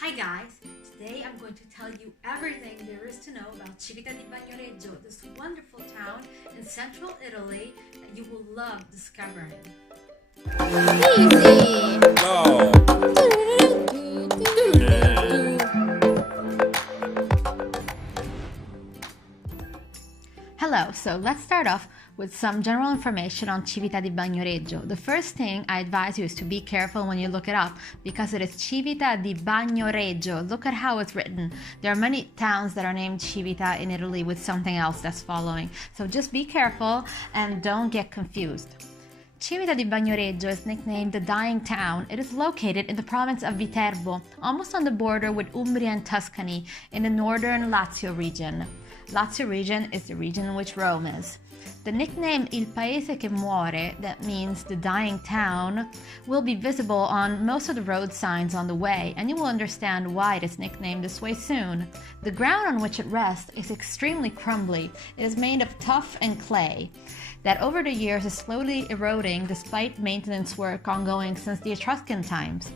Hi guys, today I'm going to tell you everything there is to know about Civita di Bagnoregio, this wonderful town in central Italy that you will love discovering. Easy! Go! Hello, so let's start off with some general information on Civita di Bagnoregio. The first thing I advise you is to be careful when you look it up because it is Civita di Bagnoregio. Look at how it's written. There are many towns that are named Civita in Italy with something else that's following. So just be careful and don't get confused. Civita di Bagnoregio is nicknamed the Dying Town. It is located in the province of Viterbo, almost on the border with Umbria and Tuscany in the northern Lazio region. Lazio region is the region in which Rome is. The nickname Il Paese che muore, that means the dying town, will be visible on most of the road signs on the way, and you will understand why it is nicknamed this way soon. The ground on which it rests is extremely crumbly. It is made of tuff and clay that over the years is slowly eroding despite maintenance work ongoing since the Etruscan times.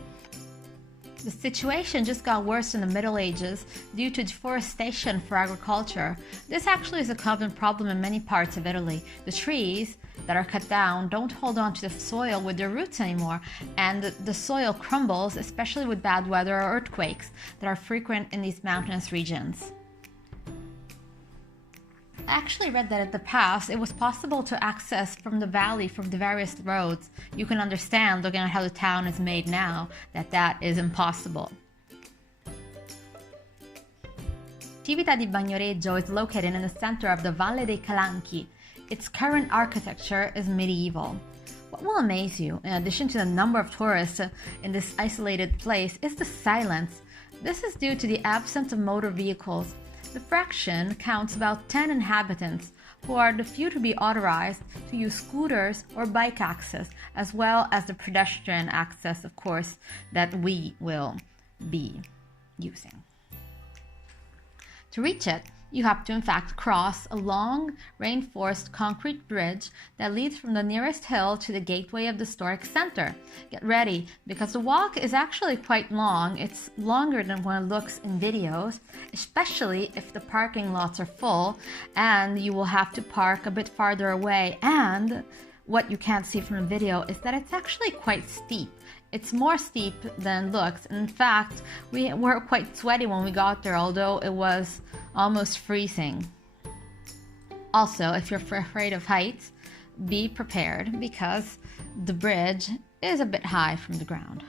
The situation just got worse in the Middle Ages due to deforestation for agriculture. This actually is a common problem in many parts of Italy. The trees that are cut down don't hold on to the soil with their roots anymore, and the soil crumbles, especially with bad weather or earthquakes that are frequent in these mountainous regions. I actually read that in the past it was possible to access from the valley from the various roads. You can understand, looking at how the town is made now, that that is impossible. Civita di Bagnoregio is located in the center of the Valle dei Calanchi. Its current architecture is medieval. What will amaze you, in addition to the number of tourists in this isolated place, is the silence. This is due to the absence of motor vehicles. The fraction counts about 10 inhabitants, who are the few to be authorized to use scooters or bike access, as well as the pedestrian access, of course, that we will be using. To reach it, you have to in fact cross a long, reinforced concrete bridge that leads from the nearest hill to the gateway of the historic center. Get ready, because the walk is actually quite long. It's longer than what it looks in videos, especially if the parking lots are full, and you will have to park a bit farther away. And what you can't see from the video is that it's actually quite steep. It's more steep than it looks. In fact, we were quite sweaty when we got there, although it was almost freezing. Also, if you're afraid of heights, be prepared because the bridge is a bit high from the ground.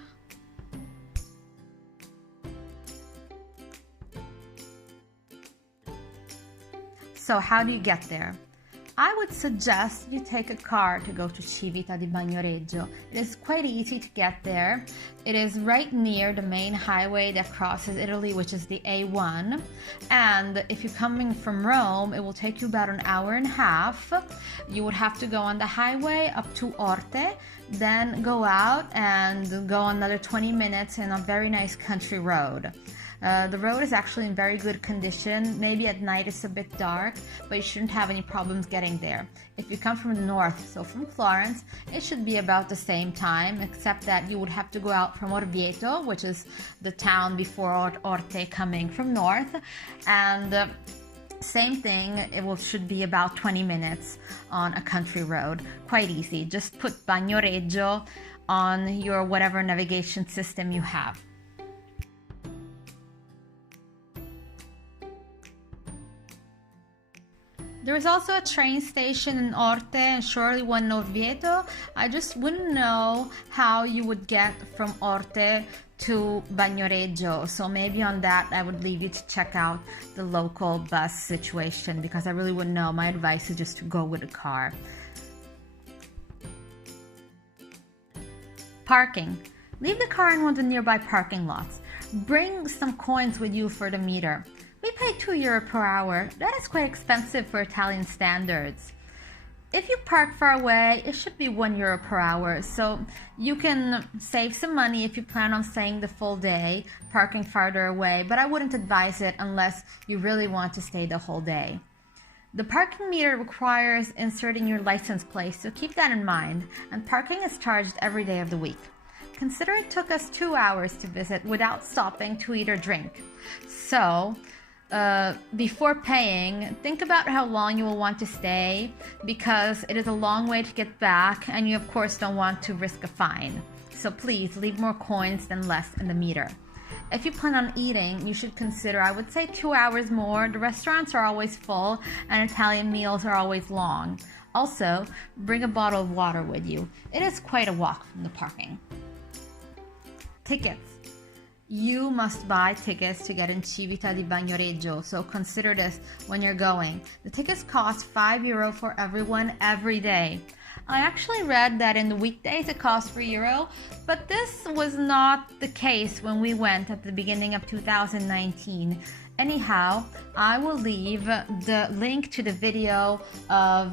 So how do you get there? I would suggest you take a car to go to Civita di Bagnoregio. It is quite easy to get there. It is right near the main highway that crosses Italy, which is the A1. And if you're coming from Rome, it will take you about an hour and a half. You would have to go on the highway up to Orte, then go out and go another 20 minutes in a very nice country road. The road is actually in very good condition. Maybe at night it's a bit dark, but you shouldn't have any problems getting there. If you come from the north, so from Florence, it should be about the same time, except that you would have to go out from Orvieto, which is the town before Orte coming from north, and same thing, should be about 20 minutes on a country road. Quite easy. Just put Bagnoregio on your whatever navigation system you have. There is also a train station in Orte and surely one in Orvieto. I just wouldn't know how you would get from Orte to Bagnoregio. So maybe on that I would leave you to check out the local bus situation because I really wouldn't know. My advice is just to go with a car. Parking. Leave the car in one of the nearby parking lots. Bring some coins with you for the meter. We pay €2 per hour. That is quite expensive for Italian standards. If you park far away, it should be €1 per hour, so you can save some money if you plan on staying the full day, parking farther away, but I wouldn't advise it unless you really want to stay the whole day. The parking meter requires inserting your license plate, so keep that in mind, and parking is charged every day of the week. consider it took us 2 hours to visit without stopping to eat or drink. So, before paying, think about how long you will want to stay, because it is a long way to get back and you of course don't want to risk a fine. So please leave more coins than less in the meter. If you plan on eating, you should consider, I would say, 2 hours more. The restaurants are always full and Italian meals are always long. Also, bring a bottle of water with you. It is quite a walk from the parking. Tickets. You must buy tickets to get in Civita di Bagnoregio, so consider this when you're going. The tickets cost €5 for everyone every day. I actually read that in the weekdays it costs €3, but this was not the case when we went at the beginning of 2019. Anyhow, I will leave the link to the video of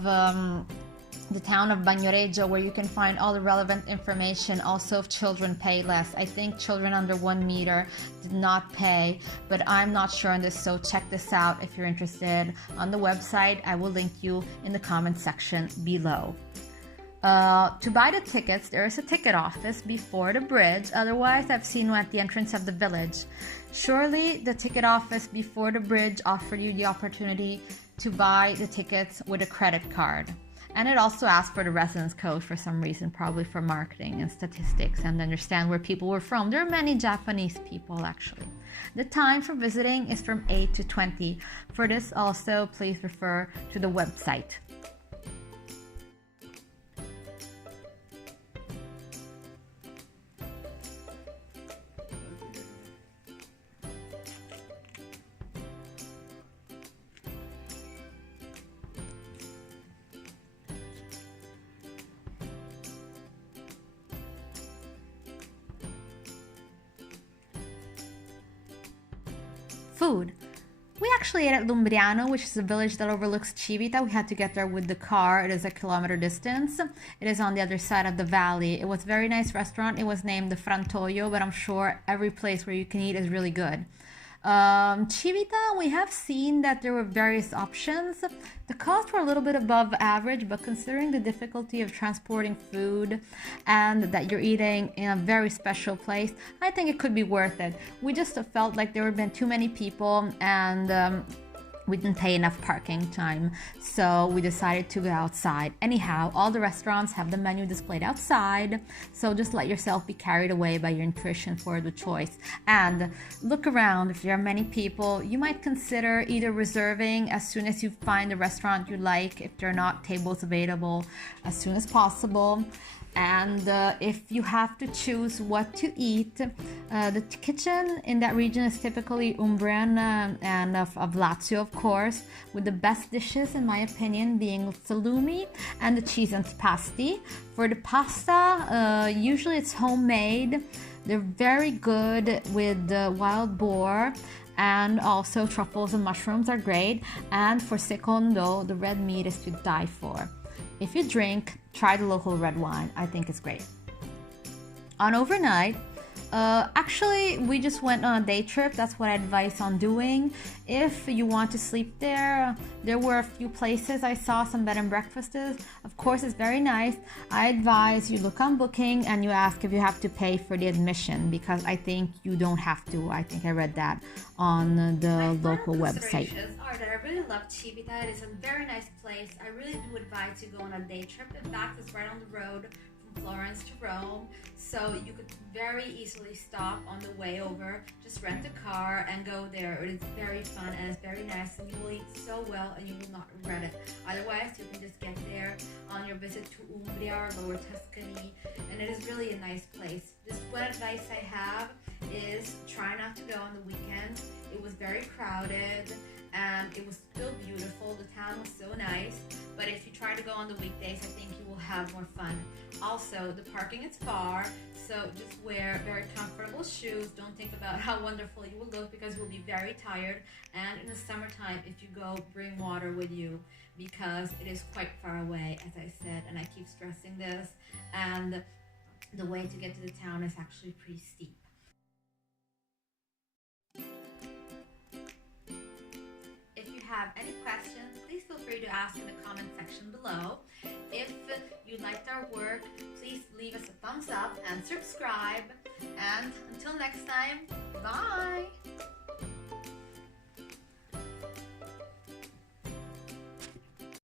the town of Bagnoregio, where you can find all the relevant information. Also, if children pay less. I think children under 1 meter did not pay, but I'm not sure on this, so check this out if you're interested on the website. I will link you in the comment section below. To buy the tickets, there is a ticket office before the bridge. Otherwise, I've seen one at the entrance of the village. Surely the ticket office before the bridge offered you the opportunity to buy the tickets with a credit card. And it also asked for the residence code for some reason, probably for marketing and statistics and understand where people were from. There are many Japanese people, actually. The time for visiting is from 8 to 20. For this also, please refer to the website. Food. We actually ate at Lumbriano, which is a village that overlooks Civita. We had to get there with the car. It is a kilometer distance. It is on the other side of the valley. It was a very nice restaurant. It was named the Frantoio, but I'm sure every place where you can eat is really good. Civita, we have seen that there were various options. The costs were a little bit above average, but considering the difficulty of transporting food and that you're eating in a very special place, I think it could be worth it. We just felt like there had been too many people and we didn't pay enough parking time, so we decided to go outside. Anyhow, all the restaurants have the menu displayed outside, so just let yourself be carried away by your intuition for the choice. And look around. If there are many people, you might consider either reserving as soon as you find the restaurant you like, if there are not tables available, as soon as possible. And if you have to choose what to eat, the kitchen in that region is typically Umbrian and of Lazio, of course, with the best dishes, in my opinion, being salumi and the cheese antipasti. For the pasta, usually it's homemade. They're very good with the wild boar, and also truffles and mushrooms are great. And for secondo, the red meat is to die for. If you drink, try the local red wine. I think it's great. On overnight, actually, we just went on a day trip. That's what I advise on doing. If you want to sleep there, there were a few places I saw, some bed and breakfasts. Of course, it's very nice. I advise you look on Booking and you ask if you have to pay for the admission, because I think you don't have to. I think I read that on the local website. Are that I really love Civita. It is a very nice place. I really do advise you go on a day trip. In fact, it's right on the road from Florence to Rome, so you could very easily stop on the way over, just rent a car and go there. It is very fun and it's very nice, and you will eat so well and you will not regret it. Otherwise, you can just get there on your visit to Umbria or Lower Tuscany, and it is really a nice place. Just one advice I have is try not to go on the weekends. It was very crowded and it was still beautiful. The town was so nice, but if you try to go on the weekdays, I think you will have more fun. Also, the parking is far, so just wear very comfortable shoes. Don't think about how wonderful you will look, because you will be very tired. And in the summertime, if you go, bring water with you, because it is quite far away, as I said, and I keep stressing this, and the way to get to the town is actually pretty steep. If you have any questions, please feel free to ask in the comment section below. If you liked our work, please leave us a thumbs up and subscribe. And until next time, bye!